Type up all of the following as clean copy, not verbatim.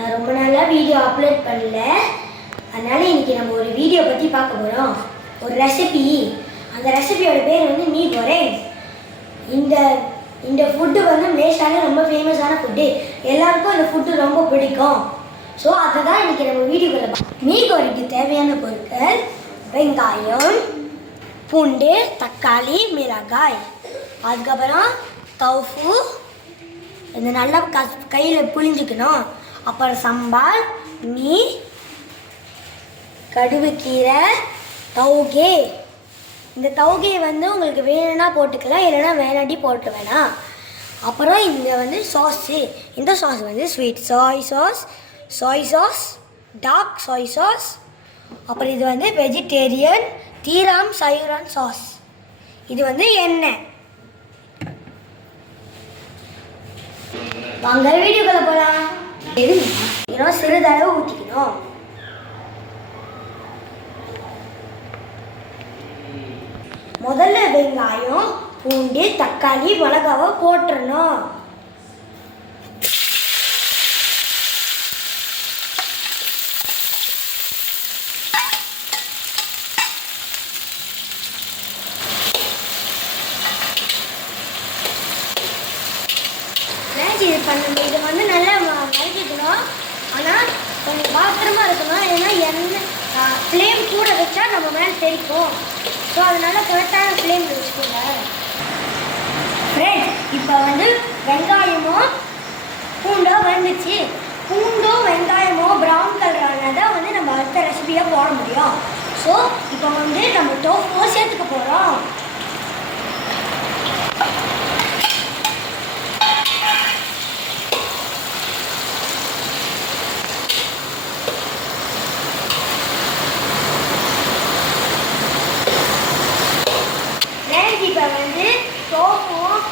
நான் ரொம்ப நாளாக வீடியோ அப்லோட் பண்ணல. அதனால இன்னைக்கு நம்ம ஒரு வீடியோ பற்றி பார்க்க போகிறோம். ஒரு ரெசிபி. அந்த ரெசிபியோட பேர் வந்து மீ கொரேங். இந்த ஃபுட்டு வந்து மலேசியாவில் ரொம்ப ஃபேமஸான ஃபுட்டு. எல்லாருக்கும் இந்த ஃபுட்டு ரொம்ப பிடிக்கும். ஸோ அதுதான் இன்னைக்கு நம்ம வீடியோக்குள்ள மீ கொரேங்க்கு தேவையான பொருட்கள்: வெங்காயம், பூண்டு, தக்காளி, மிளகாய், அதுக்கப்புறம் தௌஃபு, இந்த நல்லா கையில் புளிஞ்சிக்கணும். அப்புறம் சம்பால், மீ, கடுகுக்கீரை, தௌகே. இந்த தௌகே வந்து உங்களுக்கு வேணும்னா போட்டுக்கலாம், இல்லைன்னா வேணாட்டி போட்டு வேணாம். அப்புறம் இங்கே வந்து சாஸு. இந்த சாஸ் வந்து sweet soy sauce, dark soy sauce. அப்புறம் இது வந்து வெஜிடேரியன் தீராம் சைரான் சாஸ். இது வந்து எண்ணெய். வாங்க வீடியோக்குள்ள போகலாம். இன்னும் சிறிதளவு ஊற்றிக்கணும். முதல்ல வெங்காயம், பூண்டு, தக்காளி, மிளகாவை போட்டுறணும். இது வந்து நல்லா வதக்கிக்கணும். ஆனால் கொஞ்சம் பாத்திரமா இருக்கணும். ஏன்னா எண்ணெய் ஃப்ளேம் கூட வச்சா நம்ம மேலே தெரிக்கும். ஸோ அதனால கரெக்டான ஃப்ளேம் வச்சுக்கோங்க. ஃப்ரெண்ட்ஸ், இப்போ வந்து வெங்காயமும் பூண்டும் வந்துச்சு. பூண்டும் வெங்காயமும் ப்ரௌன் கலர் ஆனதான் வந்து நம்ம அடுத்த ரெசிபியாக போட முடியும். ஸோ இப்போ வந்து நம்ம டோஃபோ சேர்த்துக்க போகிறோம். இப்போ வந்து டோஃபும்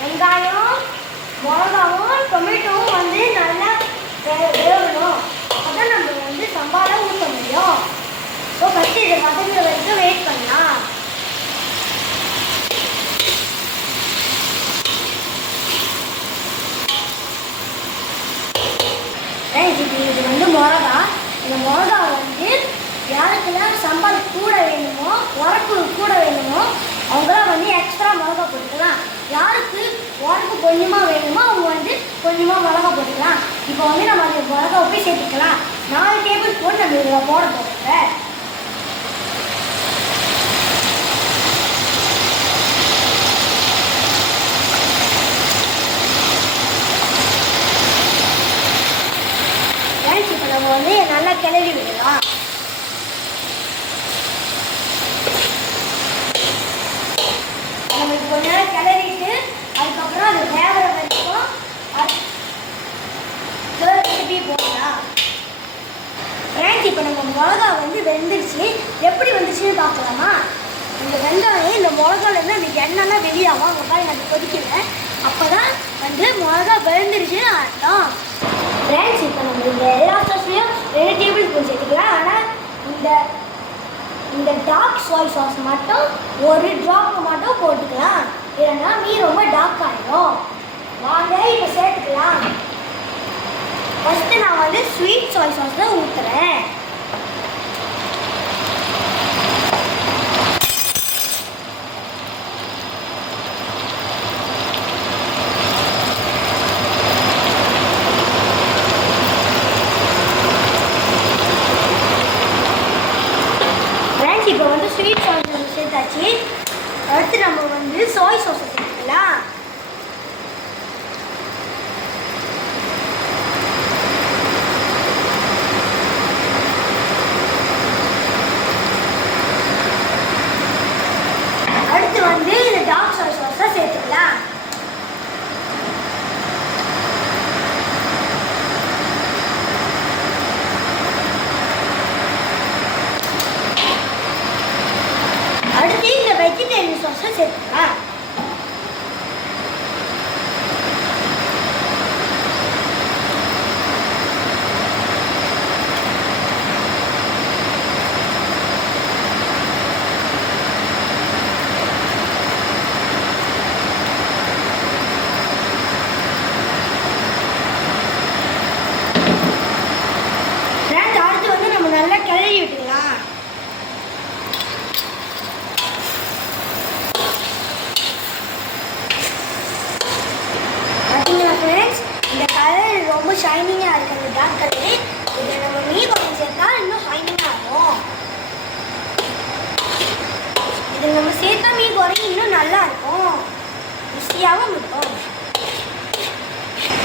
வெங்காயம், மிளகாவும், டொமேட்டோவும் வந்து நல்லா வேகணும். அப்போதான் நம்ம வந்து சம்பாலை ஊற்ற முடியும். ஸோ ஃபஸ்ட்டு இதை வதங்குற வரைக்கும் வெயிட் பண்ணலாம். இது வந்து மிளகா. இந்த மிளகா வந்து யாருக்கெல்லாம் சம்பால் கூட வேணுமோ, உரப்பு கூட வேணுமோ அவங்களாம் வந்து எக்ஸ்ட்ரா மிளகா போட்டுக்கலாம். யாருக்கு உரப்பு கொஞ்சமாக வேணுமோ அவங்க வந்து கொஞ்சமாக மிளகா போட்டுக்கலாம். இப்போ வந்து நம்ம அந்த மிளகா போய் சேர்த்துக்கலாம். 4 டேபிள் ஸ்பூன் நம்ம இதில் போட போகிறோங்க. இப்போ நம்ம வந்து நல்லா கிளறி விடலாம். நம்ம இப்போ கொஞ்ச நேரம் கிளறிட்டு அதுக்கப்புறம் அது வேகிற வரைக்கும் ரெசிபி போடலாம். ஃப்ரெண்ட்ஸ், இப்போ நம்ம மிளகா வந்து வெந்துருச்சு. எப்படி வந்துச்சுன்னு பார்க்கலாமா? இந்த வெங்காயம் இந்த மிளகாலேருந்து அந்த எண்ணெய்லாம் வெளியாகும். அங்கே பாருங்க, அது கொதிக்கல. அப்போ தான் வந்து மிளகா வெந்துருச்சுன்னு அர்த்தம். ஃப்ரெண்ட்ஸ், இப்போ நம்ம இந்த எல்லா சாஸ்லையும் 2 டேபிள் ஸ்பூன் சேர்த்துக்கலாம். ஆனால் இந்த டார்க் சாய் சாஸ் மட்டும் 1 ட்ராப் மட்டும் போட்டுக்கலாம். இல்லைன்னா மீ ரொம்ப டார்க் ஆகிடும். வாங்க இப்போ சேர்த்துக்கலாம். ஃபஸ்ட்டு நான் வந்து ஸ்வீட் சாய் சாஸ் தான் ஊற்றுறேன். இப்போ வந்து ஸ்வீட் சாஸ் சேர்த்தாச்சு. அடுத்து நம்ம வந்து சாய் சாஸ் சேர்த்துக்கலாம்.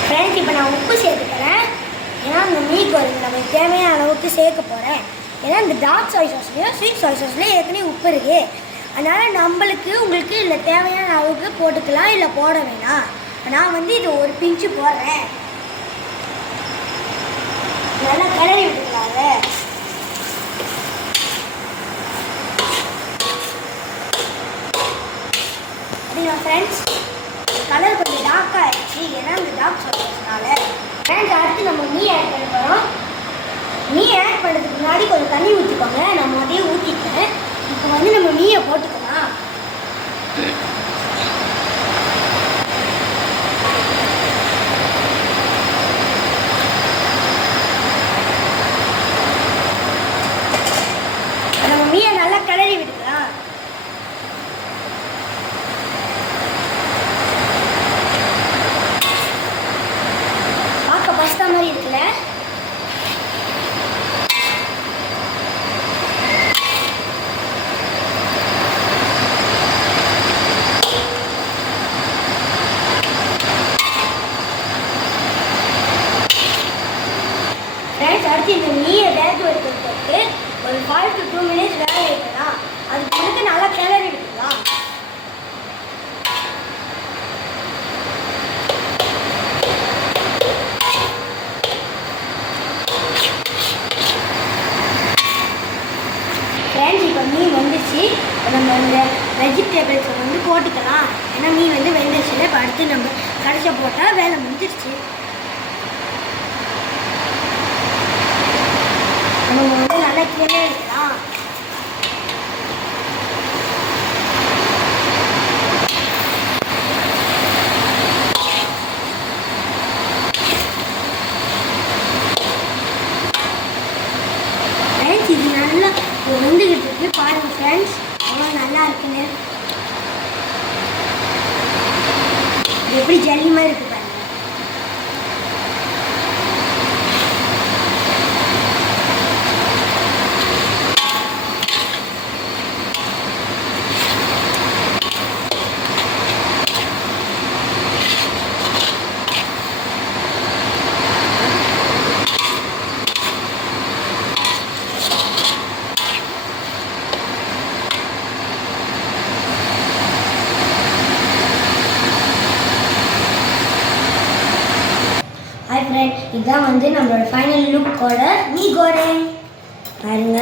ஃப்ரெண்ட்ஸ் இப்போ நான் உப்பு சேர்த்துக்கிறேன். ஏன்னா இந்த மீட் கோரிக்கு நமக்கு தேவையான அளவுக்கு சேர்க்க போகிறேன். ஏன்னா இந்த டார்க் சோய் சாஸ்லேயும் ஸ்வீட் சோய் சாஸ்லேயும் ஏற்கனவே உப்பு இருக்குது. அதனால் உங்களுக்கு இதில் தேவையான அளவுக்கு போட்டுக்கலாம், இல்லை போட வேணாம். நான் வந்து இது ஒரு பிஞ்சு போடுறேன். நல்லா கிளறி விட்டுக்கலாங்க. அப்படின்னா ஃப்ரெண்ட்ஸ் கலர் கொஞ்சம் டார்க் ஆகிடுச்சு. ஏன்னா இந்த டார்க் சொல்கிறதுனால ஃப்ரெண்ட்ஸ் அடுத்து நம்ம மீ ஆட் பண்ண போகிறோம். மீ ஆட் பண்ணுறதுக்கு முன்னாடி கொஞ்சம் தண்ணி ஊற்றிக்கோங்க. நம்ம அதையே ஊற்றிட்டேன். இப்போ வந்து நம்ம மீயை போட்டுக்கலாம். நம்ம மீயை நல்லா கிளறி விட்டுக்கலாம். பார்க்க பஸ்தா மாதிரி இருக்குல்ல. அடுத்து இந்த மீயை வேக வைக்கிறதுக்கு ஒரு 5 to 2 minutes வேக வைக்கலாம். அதுக்கு முன்னாடி நல்லா கிளறி விட்டுக்கலாம். ஃப்ரெண்ட்ஸ் இப்போ மீன் வந்துச்சு. நம்ம இந்த வெஜிடபிள்ஸை வந்து போட்டுக்கலாம். ஏன்னா மீன் வந்து வெந்துருச்சு. இப்போ அடுத்து நம்ம கடைசியா போட்டால் வேலை முடிஞ்சிருச்சு. நம்ம வந்து நல்லா கிளறி வைக்கலாம். ஃப்ரெண்ட்ஸ் இது நல்லா வந்துக்கிட்டு இருக்கு. பாருங்க ஃப்ரெண்ட்ஸ் எவ்வளோ நல்லா இருக்குன்னு. எப்படி ஜல்லி மாதிரி இருக்கு பாருங்க. ஹாய் ஃப்ரெண்ட், இதுதான் வந்து நம்மளோட ஃபைனல் லுக்கோட மீ கோரிங். பாருங்க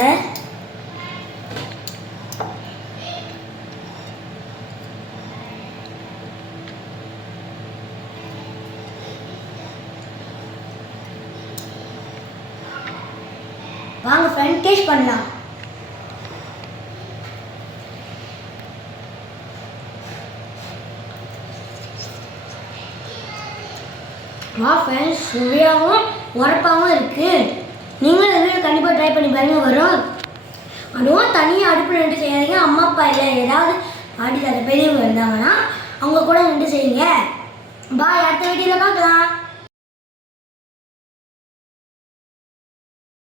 வாங்க ஃப்ரெண்ட் டேஸ்ட் பண்ணலாம். ஃப்ரெண்ட்ஸ் சுவையாகவும் உரப்பாகவும் இருக்குது. நீங்களும் எதுவும் கண்டிப்பாக ட்ரை பண்ணி பாருங்க. வரும். அதுவும் தனியாக அடுப்பில் நின்று செய்யாதீங்க. அம்மா அப்பா இல்லை ஏதாவது ஆடி தர பெரியவங்க இருந்தாங்கன்னா அவங்க கூட நின்று செய்யுங்க. பாய், அடுத்த வீடியோவில் பார்க்கலாம்.